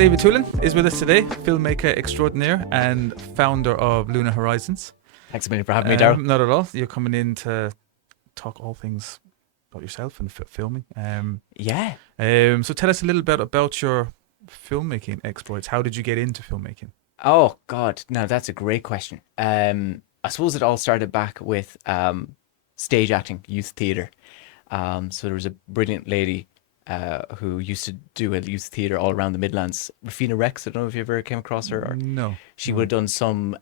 David Tulin is with us today, filmmaker extraordinaire and founder of Lunar Horizons. Thanks a million for having me, Daryl. Not at all. You're coming in to talk all things about yourself and filming. Yeah. So tell us a little bit about your filmmaking exploits. How did you get into filmmaking? Oh, God. No, that's a great question. I suppose it all started back with stage acting, youth theatre. So there was a brilliant lady who used to do a youth theatre all around the Midlands. Rafina Rex, I don't know if you ever came across her. Or No. she would have done some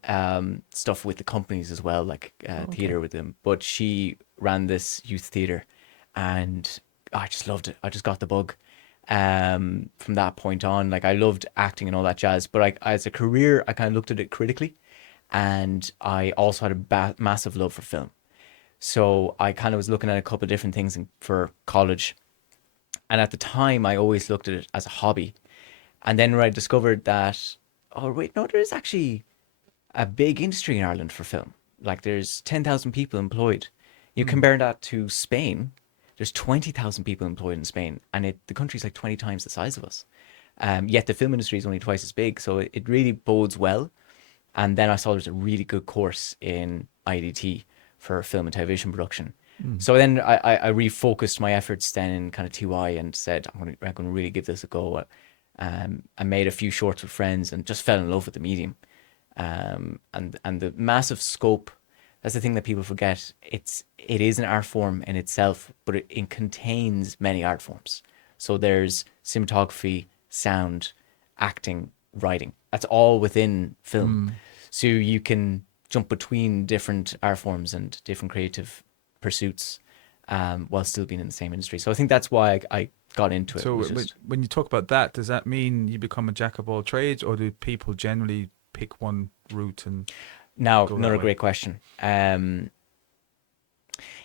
stuff with the companies as well, like theatre with them. But she ran this youth theatre and I just loved it. I just got the bug. From that point on, like I loved acting and all that jazz. But as a career, I kind of looked at it critically. And I also had a massive love for film. So I kind of was looking at a couple of different things for college. And at the time, I always looked at it as a hobby. And then when I discovered that, oh, wait, no, there is actually a big industry in Ireland for film. Like there's 10,000 people employed. You compare that to Spain, there's 20,000 people employed in Spain. And the country's like 20 times the size of us. Yet the film industry is only twice as big. So it really bodes well. And then I saw there's a really good course in IDT for film and television production. So then I refocused my efforts then in kind of TY and said, I'm going to really give this a go. I made a few shorts with friends and just fell in love with the medium. And the massive scope, that's the thing that people forget. It is an art form in itself, but it contains many art forms. So there's cinematography, sound, acting, writing. That's all within film. So you can jump between different art forms and different creative pursuits while still being in the same industry. So I think that's why I got into it. So when you talk about that, does that mean you become a jack of all trades, or do people generally pick one route and Now, go another that way? great question.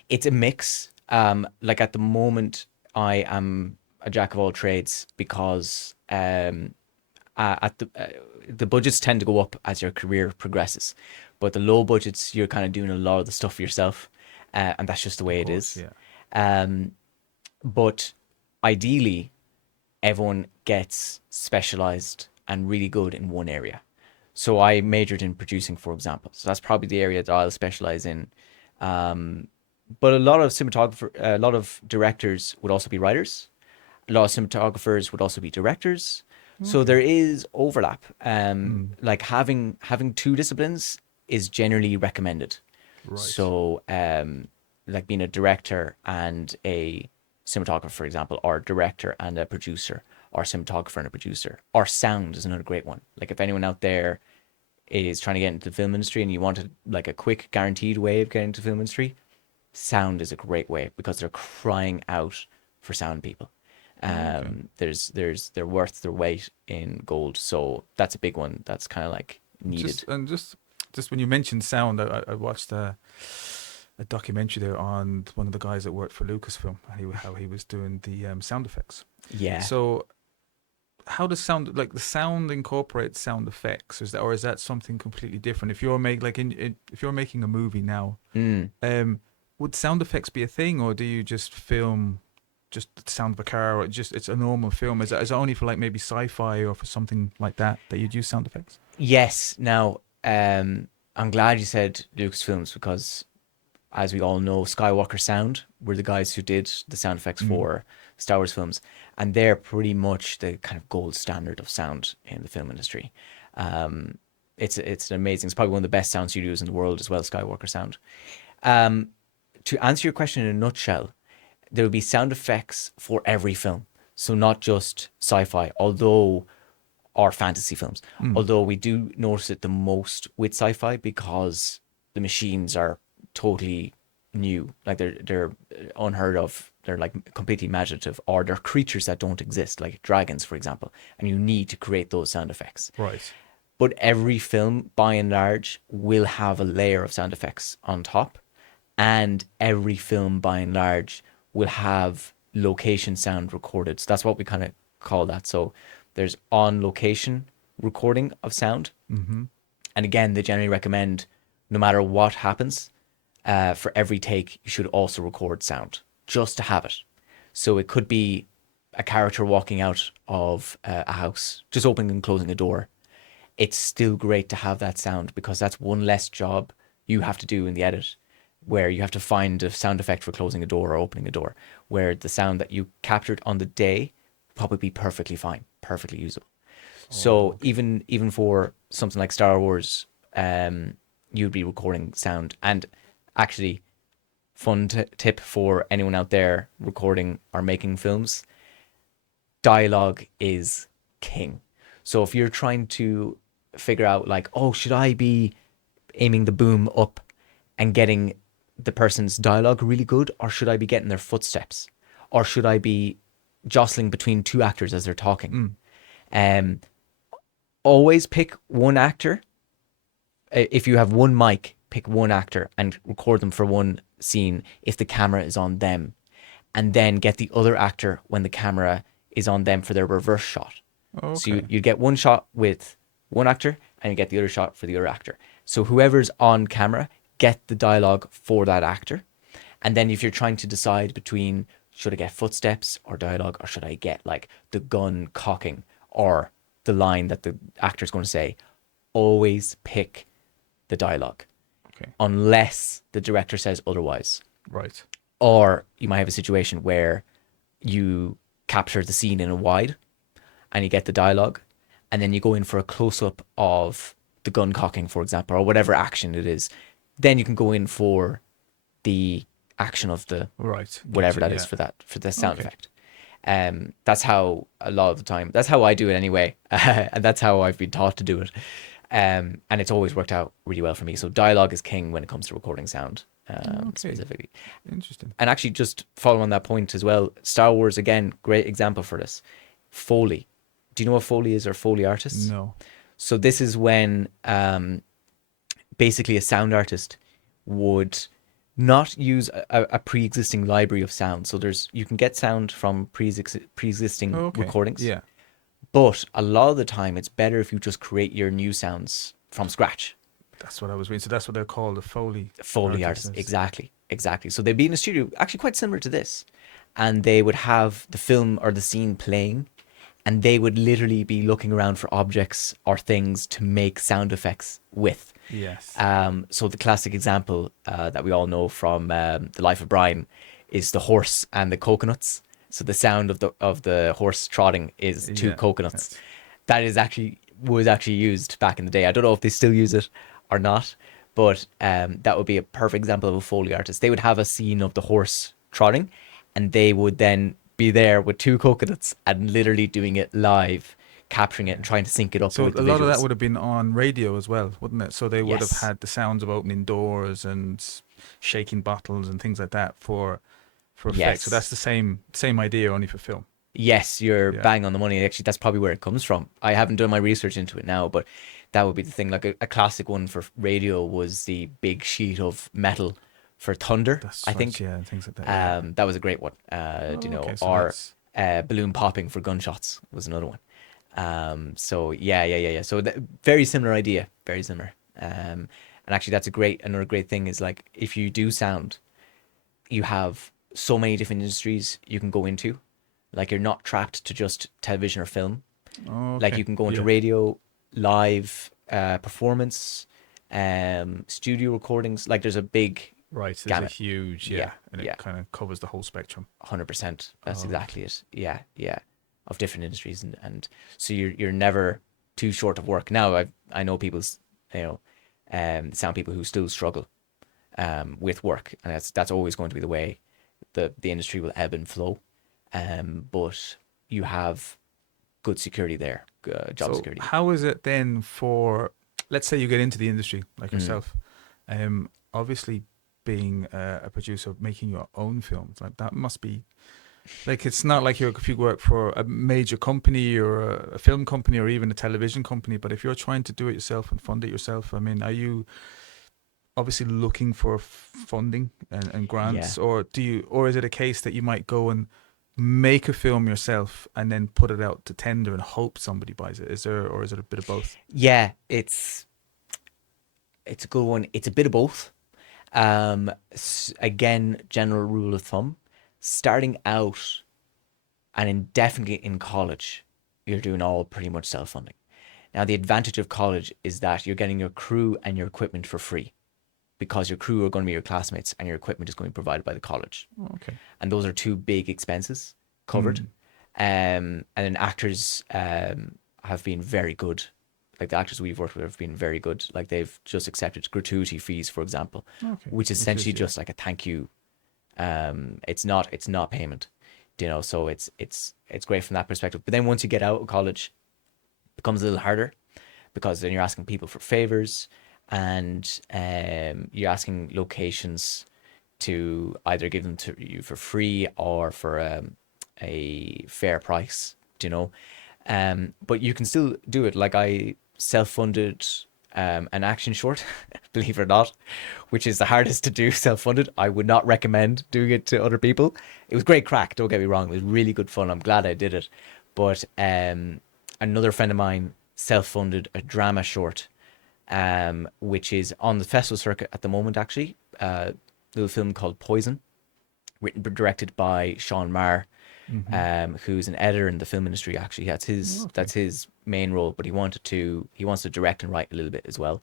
It's a mix. Like at the moment, I am a jack of all trades because the budgets tend to go up as your career progresses, but the low budgets, you're kind of doing a lot of the stuff yourself, and that's just the way it is. Yeah. But ideally, everyone gets specialized and really good in one area. So I majored in producing, for example. So that's probably the area that I'll specialize in. But a lot of directors would also be writers. A lot of cinematographers would also be directors. So there is overlap. Like having two disciplines is generally recommended. Right. So like being a director and a cinematographer, for example, or a director and a producer, or cinematographer and a producer, or sound is another great one. Like if anyone out there is trying to get into the film industry and you wanted like a quick guaranteed way of getting into the film industry, sound is a great way because they're crying out for sound people. They're worth their weight in gold. So that's a big one that's kind of like needed. Just when you mentioned sound, I watched a documentary there on one of the guys that worked for Lucasfilm, and how he was doing the sound effects. Yeah. So how does sound, like the sound incorporates sound effects, or is that something completely different? If you're if you're making a movie now, would sound effects be a thing, or do you just film just the sound of a car, or it's a normal film? Is it only for like maybe sci-fi or for something like that you'd use sound effects? Yes. Now, I'm glad you said Lucasfilms because, as we all know, Skywalker Sound were the guys who did the sound effects for Star Wars films, and they're pretty much the kind of gold standard of sound in the film industry. It's amazing. It's probably one of the best sound studios in the world as well, Skywalker Sound. To answer your question in a nutshell, there will be sound effects for every film. So not just sci-fi, or fantasy films. Although we do notice it the most with sci-fi because the machines are totally new. Like they're unheard of. They're like completely imaginative, or they're creatures that don't exist, like dragons, for example. And you need to create those sound effects. Right. But every film, by and large, will have a layer of sound effects on top. And every film, by and large, will have location sound recorded. So that's what we kind of call that. So there's on location recording of sound. And again, they generally recommend no matter what happens, for every take, you should also record sound just to have it. So it could be a character walking out of a house, just opening and closing a door, it's still great to have that sound because that's one less job you have to do in the edit, where you have to find a sound effect for closing a door or opening a door, where the sound that you captured on the day probably be perfectly fine, perfectly usable. So even for something like Star Wars, you'd be recording sound. And actually, fun tip for anyone out there recording or making films, dialogue is king. So if you're trying to figure out like, oh, should I be aiming the boom up and getting the person's dialogue really good, or should I be getting their footsteps, or should I be jostling between two actors as they're talking? Um, Always pick one actor. If you have one mic, pick one actor and record them for one scene if the camera is on them, and then get the other actor when the camera is on them for their reverse shot. Okay. So you get one shot with one actor and you get the other shot for the other actor. So whoever's on camera, get the dialogue for that actor. And then if you're trying to decide between should I get footsteps or dialogue, or should I get like the gun cocking or the line that the actor's going to say, always pick the dialogue. Okay. Unless the director says otherwise. Right. Or you might have a situation where you capture the scene in a wide and you get the dialogue, and then you go in for a close-up of the gun cocking, for example, or whatever action it is. Then you can go in for the action of the Right. whatever Gotcha, that is yeah. for the sound Okay. effect. That's how a lot of the time, that's how I do it anyway. And that's how I've been taught to do it. And it's always worked out really well for me. So dialogue is king when it comes to recording sound, Okay. specifically. Interesting. And actually, just follow on that point as well. Star Wars, again, great example for this. Foley. Do you know what Foley is, or Foley artists? No. So this is when basically a sound artist would not use a pre-existing library of sound. So you can get sound from pre-existing Okay. recordings, Yeah. but a lot of the time it's better if you just create your new sounds from scratch. That's what I was reading. So that's what they're called, the Foley artists, artists. exactly. So they'd be in a studio, actually quite similar to this, and they would have the film or the scene playing, and they would literally be looking around for objects or things to make sound effects with. Yes. So the classic example that we all know from The Life of Brian is the horse and the coconuts. So the sound of the horse trotting is two Yeah, coconuts. yes. That was actually used back in the day. I don't know if they still use it or not, but that would be a perfect example of a Foley artist. They would have a scene of the horse trotting, and they would then be there with two coconuts and literally doing it live, capturing it and trying to sync it up So with a the lot of that visuals. would have been on radio as well, wouldn't it? So they would have Yes. had the sounds of opening doors and shaking bottles and things like that for effect. So Yes. that's the same idea, only for film. Yes, you're Yeah. bang on the money. Actually, that's probably where it comes from. I haven't done my research into it now, but that would be the thing. Like a classic one for radio was the big sheet of metal for thunder, That's I right, think. yeah, and things like that. Yeah. That was a great one. Do you know? Okay, so Or that's balloon popping for gunshots was another one. So yeah. So very similar idea, very similar. And actually, that's another great thing is like if you do sound, you have so many different industries you can go into. Like you're not trapped to just television or film. Like okay. you can go into Yeah. radio, live, performance, studio recordings. Like there's a big Right, there's gamut. a huge, Yeah, and yeah. it kind of covers the whole spectrum. 100%. That's Oh, exactly it. Yeah. Of different industries, and so you're never too short of work. Now I know people's, sound people who still struggle with work, and that's always going to be the way. The industry will ebb and flow, but you have good security there, job So security. how is it then for, let's say you get into the industry like Mm. yourself, obviously being a producer, making your own films, like that must be, like it's not like if you work for a major company or a film company or even a television company, but if you're trying to do it yourself and fund it yourself, I mean, are you obviously looking for funding and grants, Yeah. or is it a case that you might go and make a film yourself and then put it out to tender and hope somebody buys it? Or is it a bit of both? Yeah, it's a good one. It's a bit of both. Again, general rule of thumb, starting out, And definitely in college, you're doing all pretty much self-funding. Now, the advantage of college is that you're getting your crew and your equipment for free, because your crew are going to be your classmates and your equipment is going to be provided by the college. Okay. And those are two big expenses covered. And then actors have been very good. Like the actors we've worked with have been very good. Like they've just accepted gratuity fees, for example, Okay. which is essentially just like a thank you. It's not payment, you know. So it's great from that perspective. But then once you get out of college, it becomes a little harder, because then you're asking people for favors, and you're asking locations to either give them to you for free or for a fair price, you know. But you can still do it. Like I self-funded an action short, believe it or not, which is the hardest to do self-funded. I would not recommend doing it to other people. It was great crack, don't get me wrong. It was really good fun. I'm glad I did it. But another friend of mine self-funded a drama short, which is on the festival circuit at the moment, actually. A little film called Poison, written directed by Sean Marr, who's an editor in the film industry. Actually, that's his main role, but he wants to direct and write a little bit as well.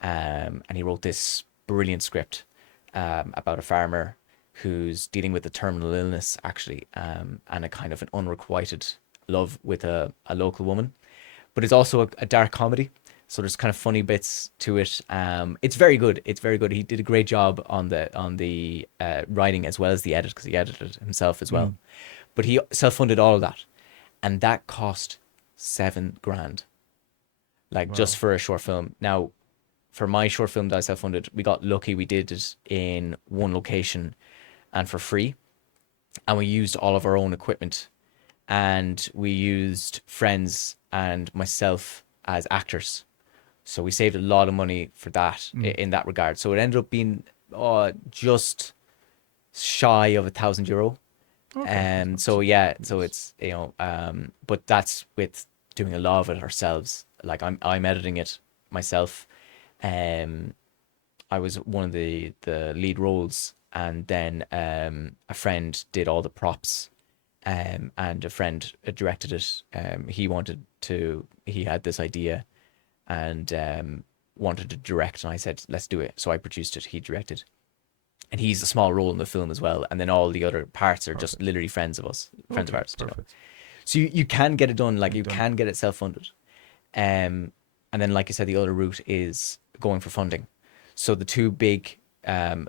And he wrote this brilliant script about a farmer who's dealing with a terminal illness, actually, and a kind of an unrequited love with a local woman. But it's also a dark comedy, so there's kind of funny bits to it. It's very good. It's very good. He did a great job on the writing as well as the edit, because he edited it himself as well. But he self-funded all of that, and that cost $7,000, like just for a short film. Now, for my short film that I self-funded, we got lucky. We did it in one location and for free, and we used all of our own equipment, and we used friends and myself as actors. So we saved a lot of money for that in that regard. So it ended up being just shy of €1,000. Okay. So yeah, so it's, you know, but that's with doing a lot of it ourselves. Like I'm editing it myself. I was one of the lead roles, and then a friend did all the props, and a friend directed it. He had this idea and wanted to direct, and I said, let's do it. So I produced it, he directed, and he's a small role in the film as well. And then all the other parts are just literally friends of ours, friends of ours. You know? So you can get it done, like you can get it self-funded. And then, like I said, the other route is going for funding. So the two big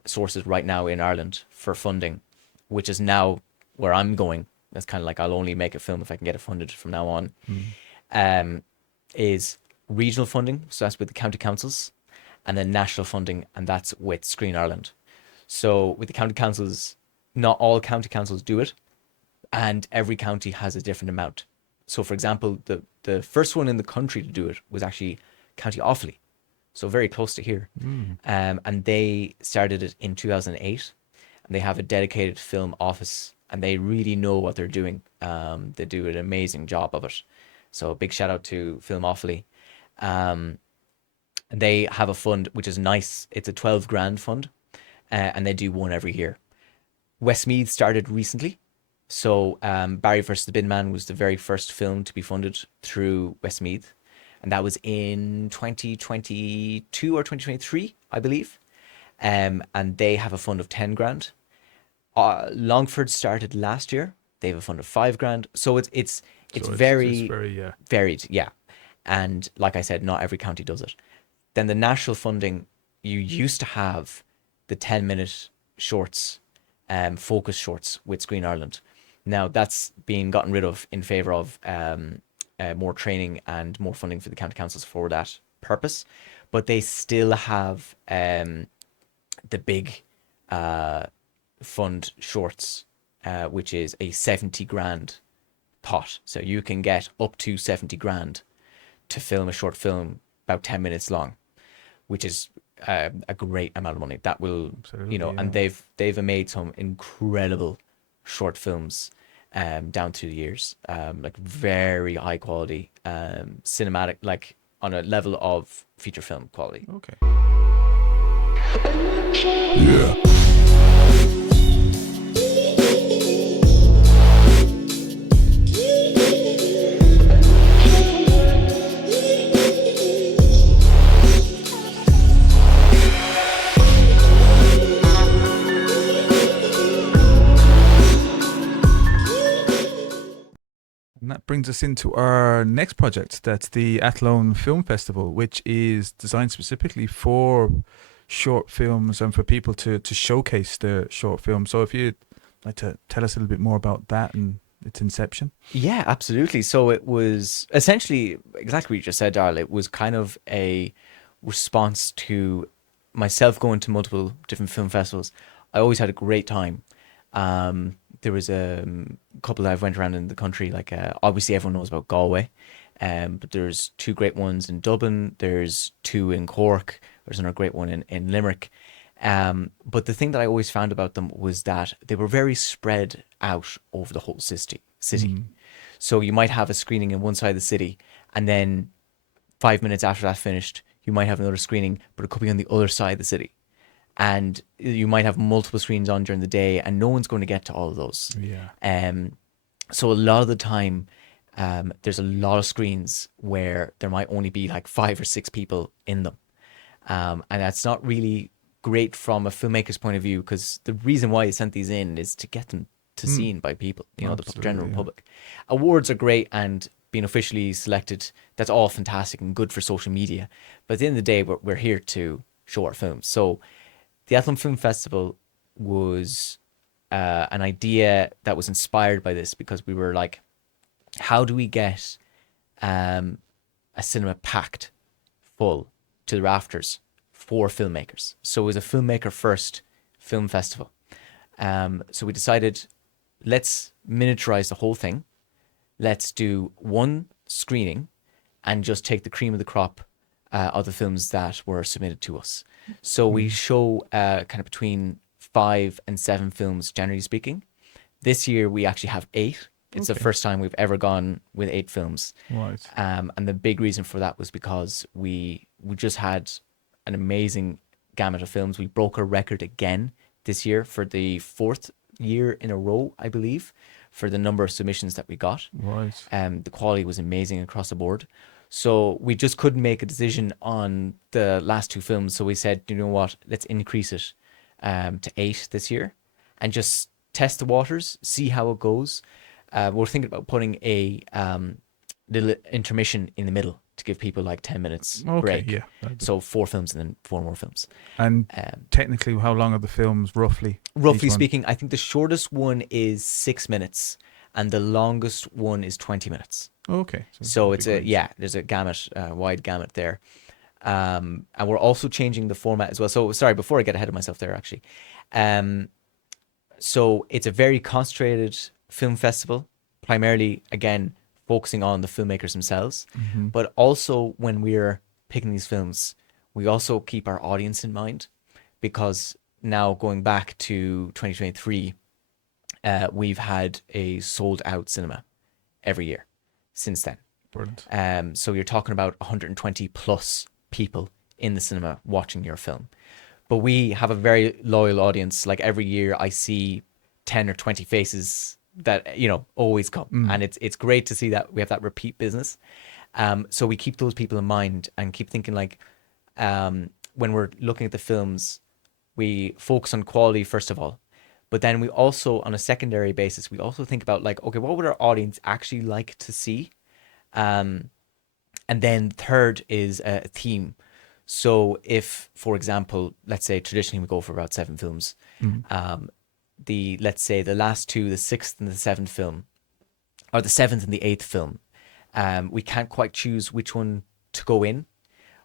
sources right now in Ireland for funding, which is now where I'm going, that's kind of like I'll only make a film if I can get it funded from now on, is regional funding. So that's with the county councils, and then national funding, and that's with Screen Ireland. So with the county councils, not all county councils do it, and every county has a different amount. So for example, the first one in the country to do it was actually County Offaly, so very close to here. And they started it in 2008, and they have a dedicated film office, and they really know what they're doing. They do an amazing job of it. So big shout out to Film Offaly. And they have a fund which is nice. It's a $12,000 fund, and they do one every year. Westmeath started recently. So Barry vs. the Bin Man was the very first film to be funded through Westmeath, and that was in 2022 or 2023, I believe. And they have a fund of $10,000. Longford started last year. They have a fund of $5,000. So it's very varied, yeah. And like I said, not every county does it. Then the national funding, you used to have the 10-minute shorts, focus shorts with Screen Ireland. Now that's being gotten rid of in favour of more training and more funding for the county councils for that purpose. But they still have the big fund shorts, which is a $70,000 pot. So you can get up to $70,000 to film a short film about 10 minutes long, which is a great amount of money. That will, you know, and they've made some incredible short films down through the years, like very high quality, cinematic, like on a level of feature film quality. Okay. Yeah. brings us into our next project. That's the Athlone Film Festival, which is designed specifically for short films and for people to showcase their short films. So if you'd like to tell us a little bit more about that and its inception. Yeah, absolutely. So it was essentially exactly what you just said, Darl. It was kind of a response to myself going to multiple different film festivals. I always had a great time. There was a couple that I've went around in the country. Like obviously everyone knows about Galway, but there's two great ones in Dublin. There's two in Cork. There's another great one in Limerick. But the thing that I always found about them was that they were very spread out over the whole city. So you might have a screening in one side of the city, and then 5 minutes after that finished, you might have another screening, but it could be on the other side of the city. And you might have multiple screens on during the day, and no one's going to get to all of those. Yeah. So a lot of the time, there's a lot of screens where there might only be like 5 or 6 people in them. And that's not really great from a filmmaker's point of view, because the reason why you sent these in is to get them to seen by people, the general public. Awards are great, and being officially selected, that's all fantastic and good for social media. But at the end of the day, we're here to show our films. So the Athlone Film Festival was an idea that was inspired by this, because we were like, how do we get a cinema packed full to the rafters for filmmakers? So it was a filmmaker first film festival. So we decided, let's miniaturize the whole thing. Let's do one screening and just take the cream of the crop of the films that were submitted to us. So we show kind of between 5 and 7 films, generally speaking. This year we actually have 8. It's the first time we've ever gone with 8 films. Right. And the big reason for that was because we just had an amazing gamut of films. We broke a record again this year for the 4th year in a row, I believe, for the number of submissions that we got. Right. The quality was amazing across the board. So we just couldn't make a decision on the last 2 films. So we said, you know what, let's increase it to 8 this year and just test the waters, see how it goes. We're thinking about putting a little intermission in the middle to give people like 10 minutes break. Yeah. So 4 films and then 4 more films. And technically, how long are the films roughly? Roughly speaking, I think the shortest one is 6 minutes and the longest one is 20 minutes. Okay. So it's there's a gamut, wide gamut there. And we're also changing the format as well. So sorry, before I get ahead of myself there, actually. So it's a very concentrated film festival, primarily, again, focusing on the filmmakers themselves. But also when we're picking these films, we also keep our audience in mind, because now going back to 2023, we've had a sold out cinema every year since then. Brilliant. So you're talking about 120 plus people in the cinema watching your film. But we have a very loyal audience. Like every year I see 10 or 20 faces that, you know, always come. And it's great to see that we have that repeat business. So we keep those people in mind and keep thinking like, when we're looking at the films, we focus on quality first of all. But then we also, on a secondary basis, we also think about like, okay, what would our audience actually like to see? And then third is a theme. So if, for example, let's say traditionally we go for about 7 films, let's say the last 2, the 6th and the 7th film, or the 7th and the 8th film, we can't quite choose which one to go in.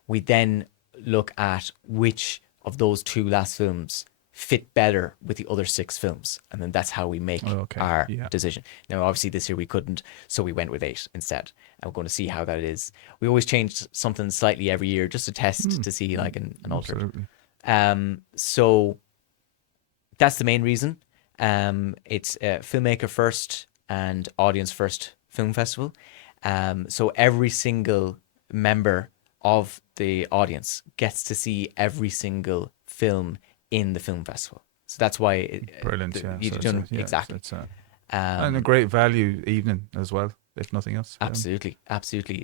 We then look at which of those 2 last films fit better with the other 6 films, and then that's how we make our decision. Now obviously this year we couldn't, so we went with 8 instead, and we're going to see how that is. We always change something slightly every year just to test to see like an alternate. So that's the main reason. It's a filmmaker first and audience first film festival. So every single member of the audience gets to see every single film in the film festival. So that's why brilliant. Exactly. And a great value evening as well, if nothing else. Absolutely.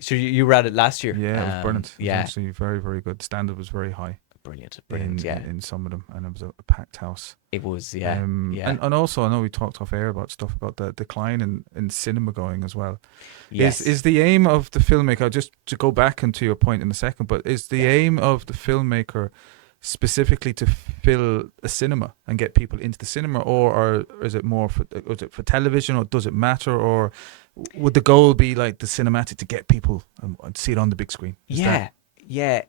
So you were at it last year. Yeah, it was brilliant. It was yeah, actually very, very good. Standard was very high. brilliant, in, brilliant. Yeah, in some of them, and it was a packed house. it was. Yeah, yeah, And also I know we talked off air about stuff about the decline in cinema going as well. yes, Is the aim of the filmmaker, just to go back into your point in a second, but is the yeah. aim of the filmmaker specifically to fill a cinema and get people into the cinema, or is it more for, is it for television, or does it matter, or would the goal be like the cinematic to get people and see it on the big screen? Is that Yeah, yeah.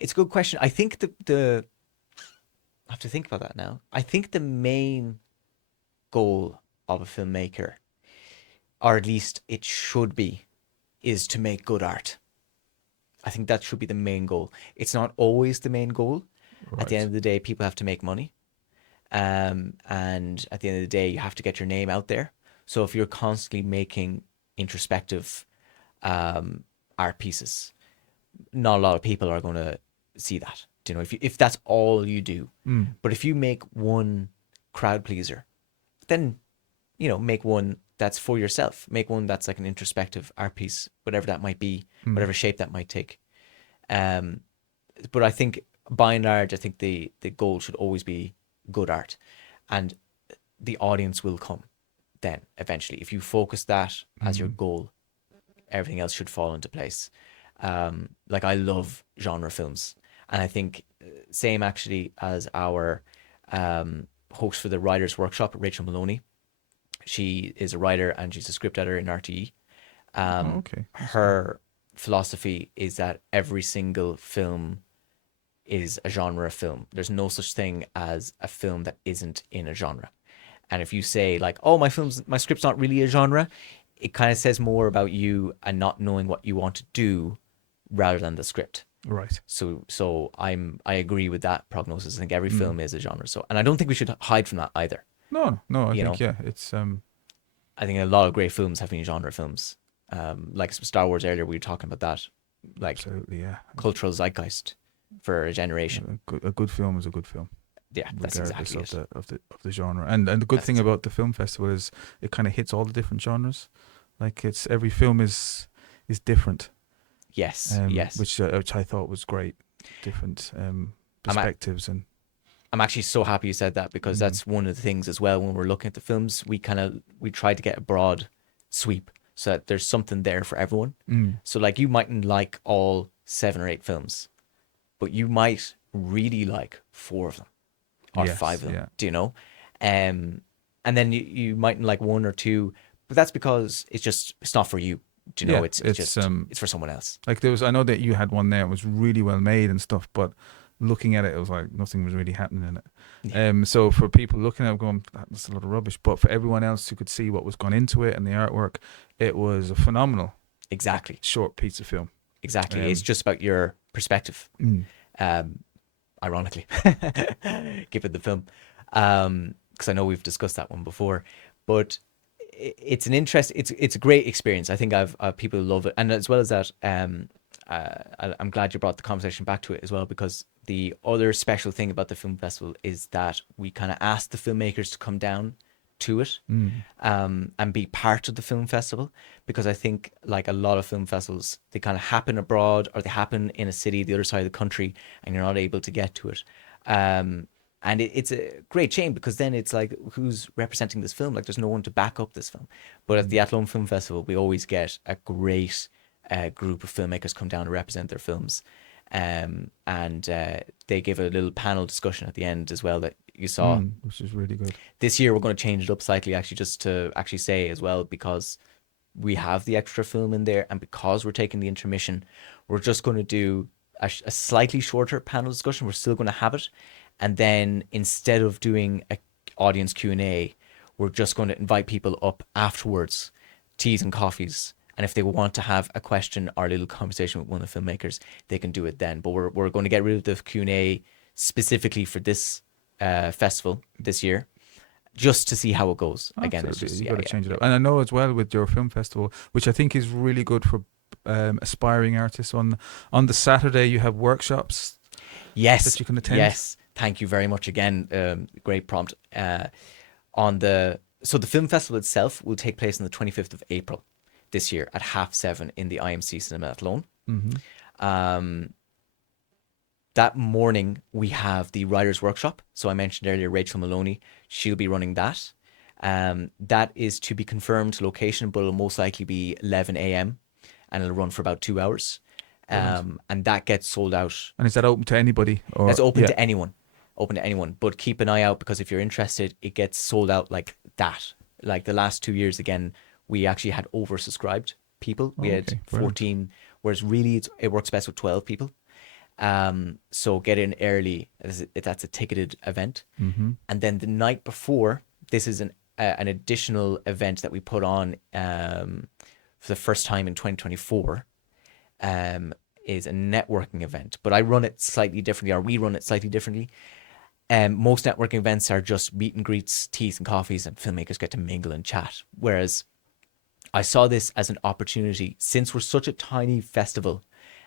It's a good question. I think the I have to think about that now. I think the main goal of a filmmaker, or at least it should be, is to make good art. I think that should be the main goal. It's not always the main goal. At the end right? of the day, people have to make money. And at the end of the day, you have to get your name out there. So if you're constantly making introspective art pieces, not a lot of people are going to see that. Do you know, if that's all you do, Mm. but if you make one crowd pleaser, then make one that's for yourself. Make one that's like an introspective art piece, whatever that might be, Mm. whatever shape that might take. Um, but I think by and large, I think the goal should always be good art, and the audience will come then eventually. If you focus that as your Mm. goal, everything else should fall into place. Like I love genre films, and I think same actually as our host for the Writers Workshop, Rachel Maloney. She is a writer and she's a script editor in RTE. Oh, okay. That's cool. Her philosophy is that every single film is a genre film. There's no such thing as a film that isn't in a genre. And if you say like, "Oh, my script's not really a genre," it kind of says more about you and not knowing what you want to do rather than the script. Right. So I agree with that prognosis. I think every Mm. film is a genre. So, and I don't think we should hide from that either. No, no, I You think know, yeah, it's I think a lot of great films have been genre films. Like Star Wars earlier, we were talking about that, like absolutely, yeah. cultural zeitgeist for a generation. A good film is a good film, Yeah, that's regardless exactly of it. the genre. And the good That's thing exactly. about the film festival is it kind of hits all the different genres. Like it's every film is different, Yes, yes. which I thought was great. Different I'm a- perspectives and I'm actually so happy you said that because mm, that's one of the things as well when we're looking at the films, we try to get a broad sweep so that there's something there for everyone. mm, So like you mightn't like all 7 or 8 films, but you might really like 4 of them or yes, 5 of them. yeah, Do you know? And then you mightn't like 1 or 2, but that's because it's not for you. Do you know? yeah. It's just it's for someone else. Like there was, I know that you had one there. It was really well made and stuff, but looking at it, it was like nothing was really happening in it. Yeah, So for people looking at it, going, that's a lot of rubbish. But for everyone else who could see what was gone into it and the artwork, it was a phenomenal exactly, short piece of film. exactly. It's Um, just about your perspective. mm, Um, Ironically, given the film, because I know we've discussed that one before, but it's an interest. It's a great experience. I think I've people love it, and as well as that, I'm glad you brought the conversation back to it as well because the other special thing about the film festival is that we kind of ask the filmmakers to come down to it mm, and be part of the film festival because I think like a lot of film festivals they kind of happen abroad or they happen in a city the other side of the country and you're not able to get to it and it's a great shame because then it's like who's representing this film like there's no one to back up this film but at the Athlone Film Festival we always get a great group of filmmakers come down to represent their films and they give a little panel discussion at the end as well that you saw which is really good. this year we're going to change it up slightly actually just to actually say as well because we have the extra film in there and because we're taking the intermission we're just going to do a slightly shorter panel discussion. We're still going to have it and then instead of doing a audience Q&A we're just going to invite people up afterwards, teas and coffees, and if they want to have a question or a little conversation with one of the filmmakers they can do it then, but we're going to get rid of the Q&A specifically for this festival this year just to see how it goes. Again, it's Absolutely, just you yeah, got to yeah, change it yeah. up. And I know as well with your film festival, which I think is really good for aspiring artists. On the Saturday, you have workshops Yes, that you can attend. yes. Thank you very much again. Great prompt. On the so the film festival itself will take place on the 25th of April this year at 7:30 in the IMC Cinema at Athlone. Mm-hmm. Um, that morning we have the writers workshop. So I mentioned earlier Rachel Maloney, she'll be running that. That is to be confirmed location, but it'll most likely be 11 a.m. and it'll run for about 2 hours. And that gets sold out. And is that open to anybody? Or That's open yeah. to anyone, open to anyone. But keep an eye out, because if you're interested, it gets sold out like that. Like the last 2 years, again, we actually had oversubscribed people. We had Okay, brilliant. 14, whereas really it works best with 12 people. So get in early. That's a ticketed event. Mm-hmm. And then the night before, this is an additional event that we put on for the first time in 2024. Is a networking event, but I run it slightly differently, or we run it slightly differently. Most networking events are just meet and greets, teas and coffees, and filmmakers get to mingle and chat. Whereas I saw this as an opportunity, since we're such a tiny festival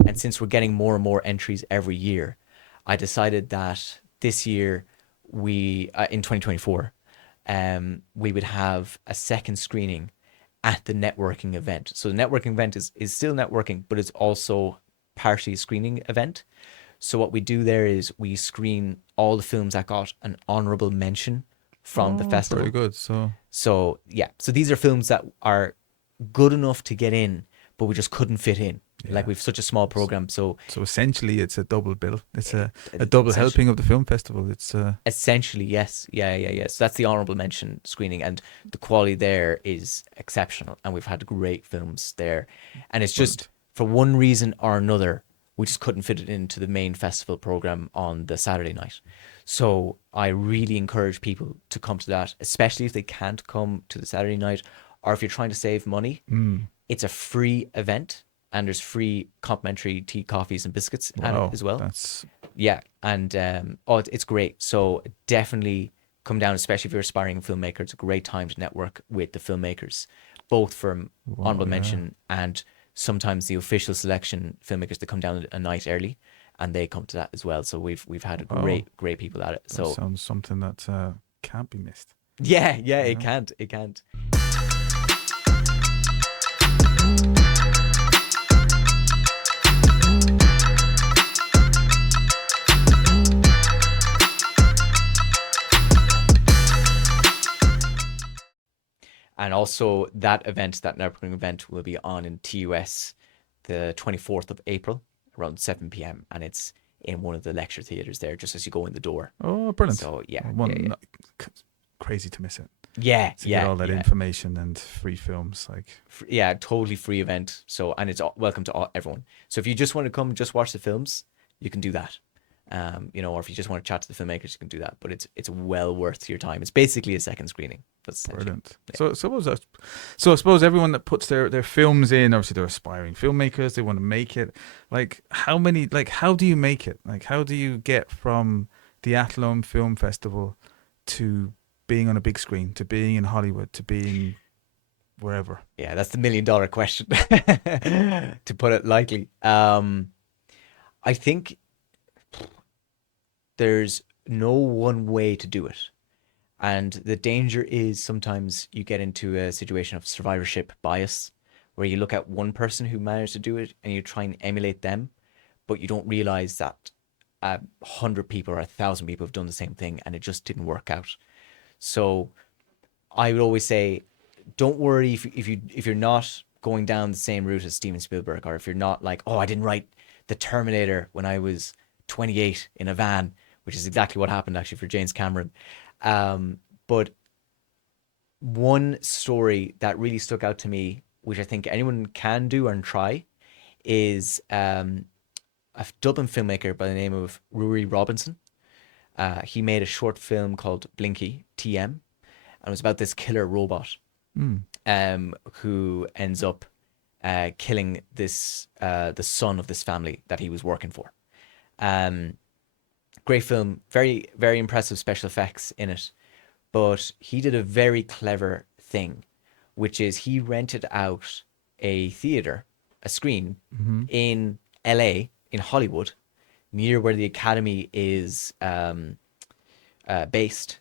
and since we're getting more and more entries every year, I decided that this year we, in 2024, we would have a second screening at the networking event. So the networking event is still networking, but it's also partially a screening event. So what we do there is we screen all the films that got an honorable mention from the festival. Very good. So So yeah, so these are films that are good enough to get in, but we just couldn't fit in. Like we've such a small program, so essentially, it's a double bill. It's a double helping of the film festival. It's essentially, yes, yeah. So that's the honorable mention screening, and the quality there is exceptional, and we've had great films there. And it's just for one reason or another, we just couldn't fit it into the main festival program on the Saturday night. So I really encourage people to come to that, especially if they can't come to the Saturday night, or if you're trying to save money. It's a free event, and there's free complimentary tea, coffees, and biscuits at it as well. That's Yeah, and it's great. So definitely come down, especially if you're an aspiring filmmaker. It's a great time to network with the filmmakers, both from honorable mention and sometimes the official selection filmmakers that come down a night early, and they come to that as well. So we've had great people at it. that So sounds something that can't be missed. yeah, it can't. And also that networking event will be on in TUS the 24th of April around 7 p.m. And it's in one of the lecture theatres there, just as you go in the door. Oh, brilliant! So yeah, crazy to miss it. Yeah, to get all that information and free films, like yeah, totally free event. So, and it's welcome to everyone. So if you just want to come and just watch the films, you can do that. Or if you just want to chat to the filmmakers, you can do that. But it's well worth your time. It's basically a second screening. That's brilliant. Yeah. So I suppose everyone that puts their films in, obviously they're aspiring filmmakers. They want to make it. How do you make it? Like, how do you get from the Athlone Film Festival to being on a big screen, to being in Hollywood, to being wherever? Yeah, that's the $1 million question, to put it lightly. I think there's no one way to do it. And the danger is sometimes you get into a situation of survivorship bias, where you look at one person who managed to do it and you try and emulate them, but you don't realize that 100 people or 1,000 people have done the same thing and it just didn't work out. So I would always say, don't worry if you're not going down the same route as Steven Spielberg, or if you're not like, oh, I didn't write The Terminator when I was 28 in a van, which is exactly what happened actually for James Cameron. But one story that really stuck out to me, which I think anyone can do and try, is a Dublin filmmaker by the name of Rory Robinson. He made a short film called Blinky, TM, and it was about this killer robot who ends up killing this the son of this family that he was working for. Great film, very, very impressive special effects in it. But he did a very clever thing, which is he rented out a theater, a screen in LA, in Hollywood, near where the Academy is based.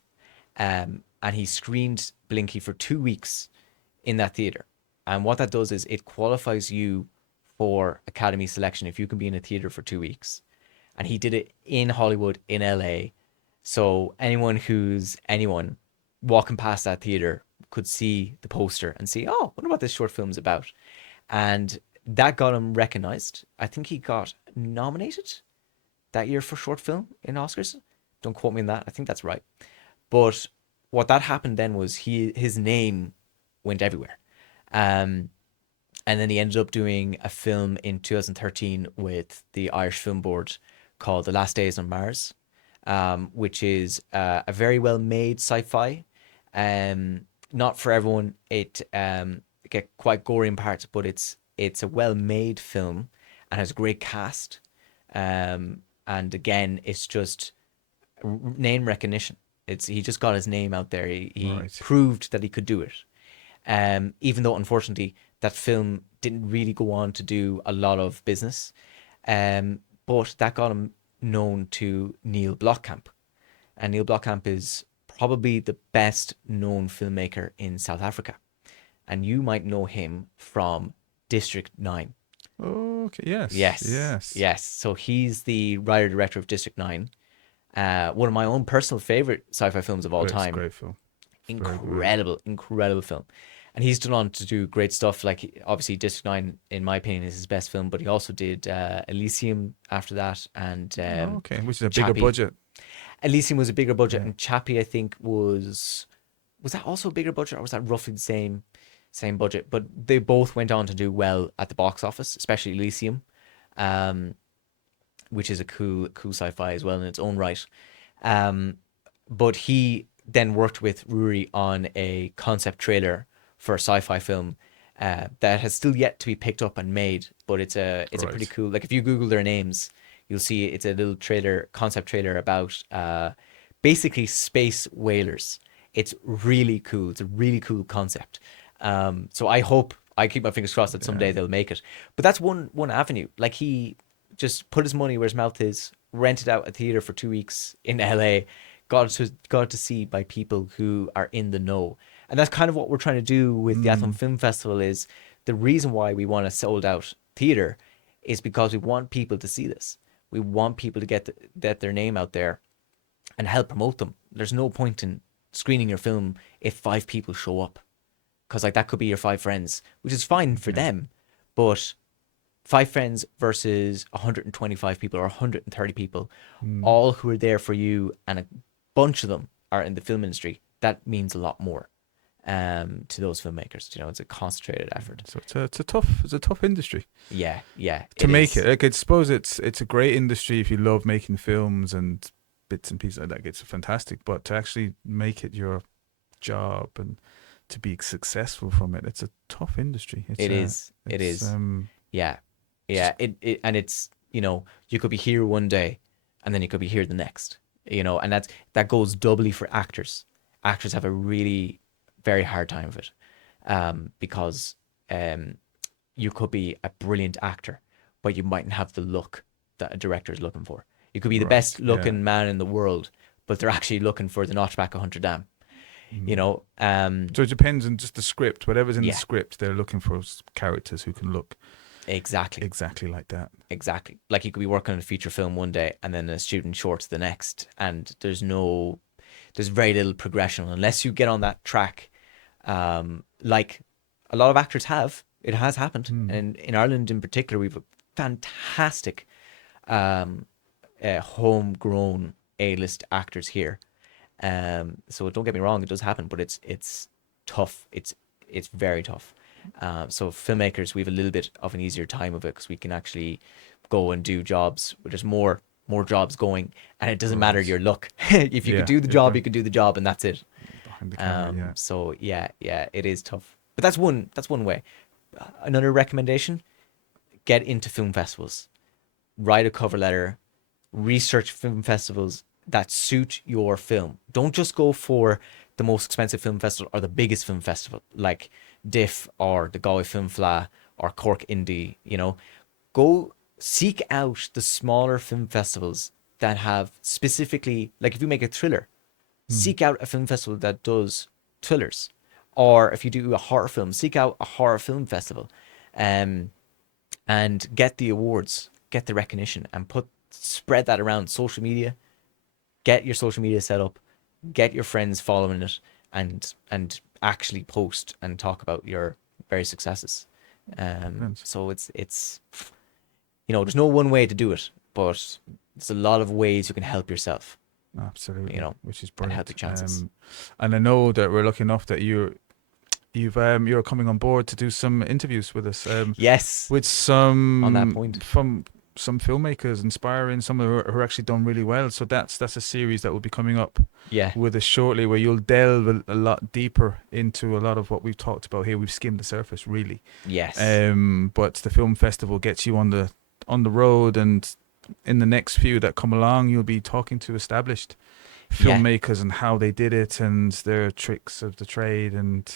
And he screened Blinky for 2 weeks in that theater. And what that does is it qualifies you for Academy selection if you can be in a theater for 2 weeks. and he did it in Hollywood, in LA. So anyone walking past that theater could see the poster and see, oh, wonder what this short film's about. And that got him recognized. I think he got nominated that year for short film in Oscars. Don't quote me on that. I think that's right. But what that happened then was his name went everywhere. Um, and then he ended up doing a film in 2013 with the Irish Film Board called The Last Days on Mars, which is a very well made sci-fi. Not for everyone. It get quite gory in parts, but it's a well made film and has a great cast. And again, it's just name recognition. He just got his name out there. He Right. proved that he could do it. Even though unfortunately that film didn't really go on to do a lot of business. But that got him known to Neil Blomkamp. And Neil Blomkamp is probably the best known filmmaker in South Africa. And you might know him from District 9. Okay. Yes. Yes. Yes. Yes. So he's the writer director of District 9. One of my own personal favorite sci-fi films of all It's a time. great film. Incredible film. And he's done on to do great stuff. Like obviously District 9, in my opinion, is his best film, but he also did Elysium after that, and Okay, which is a bigger Chappie. budget. Elysium was a bigger budget, Yeah. and Chappie, I think, was that also a bigger budget, or was that roughly the same budget? But they both went on to do well at the box office, especially Elysium, which is a cool sci-fi as well in its own right. But he then worked with Rory on a concept trailer for a sci-fi film that has still yet to be picked up and made, but it's a pretty Right. cool. Like if you Google their names, you'll see it's a little concept trailer about basically space whalers. It's really cool. It's a really cool concept. So I keep my fingers crossed that someday they'll make it. But that's one avenue. Like he just put his money where his mouth is, rented out a theater for 2 weeks in LA, got to see by people who are in the know. And that's kind of what we're trying to do with the Athlone Film Festival. Is the reason why we want a sold out theater is because we want people to see this. We want people to get their name out there and help promote them. There's no point in screening your film if 5 people show up, because like that could be your 5 friends, which is fine for them, but 5 friends versus 125 people or 130 people, all who are there for you, and a bunch of them are in the film industry. That means a lot more to those filmmakers. You know, it's a concentrated effort. So it's a tough industry Yeah, to make is. it. Like I suppose it's a great industry if you love making films and bits and pieces like that. It's fantastic, but to actually make it your job and to be successful from it, it's a tough industry. It is. Yeah. It and it's, you know, you could be here one day and then you could be here the next, you know, and that goes doubly for actors. Actors have a really very hard time of it, because you could be a brilliant actor, but you mightn't have the look that a director is looking for. You could be the best looking man in the world, but they're actually looking for the notchback of Hunter Dam. You know, so it depends on just the script. Whatever's in Yeah. the script, they're looking for characters who can look exactly like that. Exactly. Like you could be working on a feature film one day and then a student short the next, and there's very little progression unless you get on that track. Like a lot of actors have. It has happened, and in Ireland in particular, we've a fantastic homegrown A-list actors here. So don't get me wrong, it does happen, but it's tough. It's very tough. So filmmakers, we have a little bit of an easier time of it because we can actually go and do jobs where there's more jobs going, and it doesn't matter your luck. If you Yeah, could do the yeah, job, right. you could do the job, and that's it. Behind the camera, So yeah, it is tough. But that's one way. Another recommendation: get into film festivals, write a cover letter, research film festivals that suit your film. Don't just go for the most expensive film festival or the biggest film festival like DIFF or the Galway Film Fleadh or Cork Indie. You know, go seek out the smaller film festivals that have specifically, like if you make a thriller, seek out a film festival that does thrillers. Or if you do a horror film, seek out a horror film festival, and get the awards, get the recognition, and put spread that around social media. Get your social media set up, get your friends following it, and actually post and talk about your various successes. Brilliant. So it's there's no one way to do it, but there's a lot of ways you can help yourself. Absolutely, which is and brilliant. help the chances. And I know that we're lucky enough that you're coming on board to do some interviews with us. Yes, with some on that point. from some filmmakers, inspiring some who are actually done really well. So that's a series that will be coming up Yeah, with us shortly, where you'll delve a lot deeper into a lot of what we've talked about here. We've skimmed the surface, really. yes, But the film festival gets you on the road, and in the next few that come along, you'll be talking to established filmmakers and how they did it and their tricks of the trade, and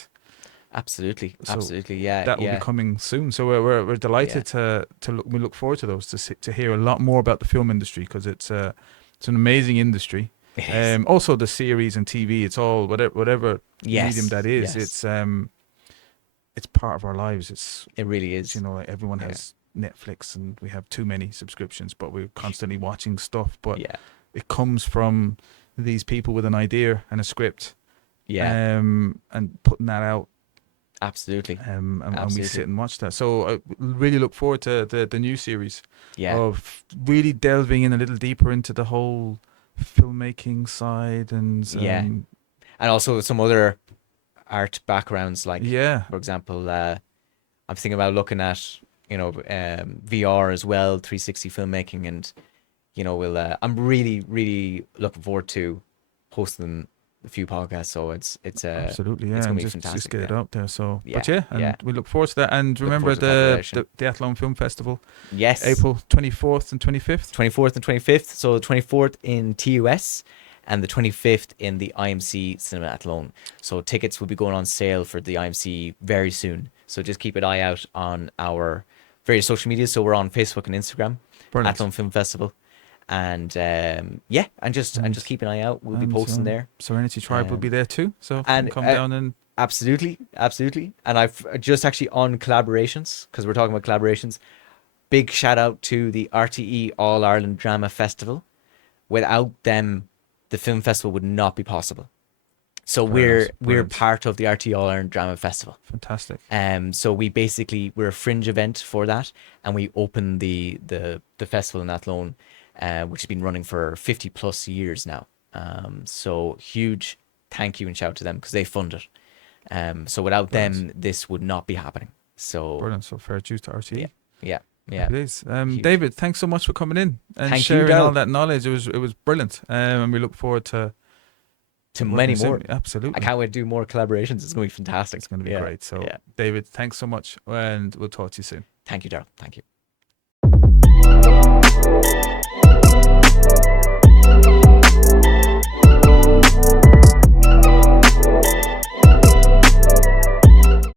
absolutely, so absolutely, yeah, that will be coming soon. So we're delighted to look. We look forward to those, to hear a lot more about the film industry, because it's an amazing industry. It is. Also the series and TV, it's all whatever Yes, medium that is. yes. It's part of our lives. It really is. Like everyone has Netflix, and we have too many subscriptions, but we're constantly watching stuff. But Yeah, it comes from these people with an idea and a script, yeah, and putting that out. absolutely, And we Absolutely. sit and watch that. So I really look forward to the new series yeah, of really delving in a little deeper into the whole filmmaking side, and Yeah. and also some other art backgrounds, like yeah, for example, I'm thinking about looking at VR as well, 360 filmmaking, and I'm really looking forward to hosting a few podcasts. So it's absolutely, yeah, it's gonna and be just fantastic, get it yeah. out there. So, Yeah, but and yeah. we look forward to that. And Look remember forward to the the collaboration. the Athlone Film Festival, Yes, April 24th and 25th. 24th and 25th. So the 24th in TUS and the 25th in the IMC Cinema Athlone. So tickets will be going on sale for the IMC very soon. So just keep an eye out on our various social media. So we're on Facebook and Instagram, Brilliant. Athlone Film Festival. And and just keep an eye out. We'll be And, posting there. Serenity Tribe will be Um, there too. So if you and, can come down and Absolutely. And I've just actually on collaborations, because we're talking about collaborations. Big shout out to the RTE All Ireland Drama Festival. Without them, the film festival would not be possible. So we're Brilliant. part of the RTE All Ireland Drama Festival. fantastic. So we're a fringe event for that, and we open the festival in Athlone, which has been running for 50 plus years now. So huge thank you and shout out to them, because they fund it. So without them, this would not be happening. So Brilliant. So fair dues to RTE. yeah. It is. Huge. David, thanks so much for coming in and Thank you, sharing all Daryl. that knowledge. It was brilliant. And we look forward to To working many soon. more. Absolutely. I can't wait to do more collaborations. It's going to be fantastic. It's going to be Yeah, great. So, yeah. David, thanks so much, and we'll talk to you soon. Thank you, Daryl. Thank you.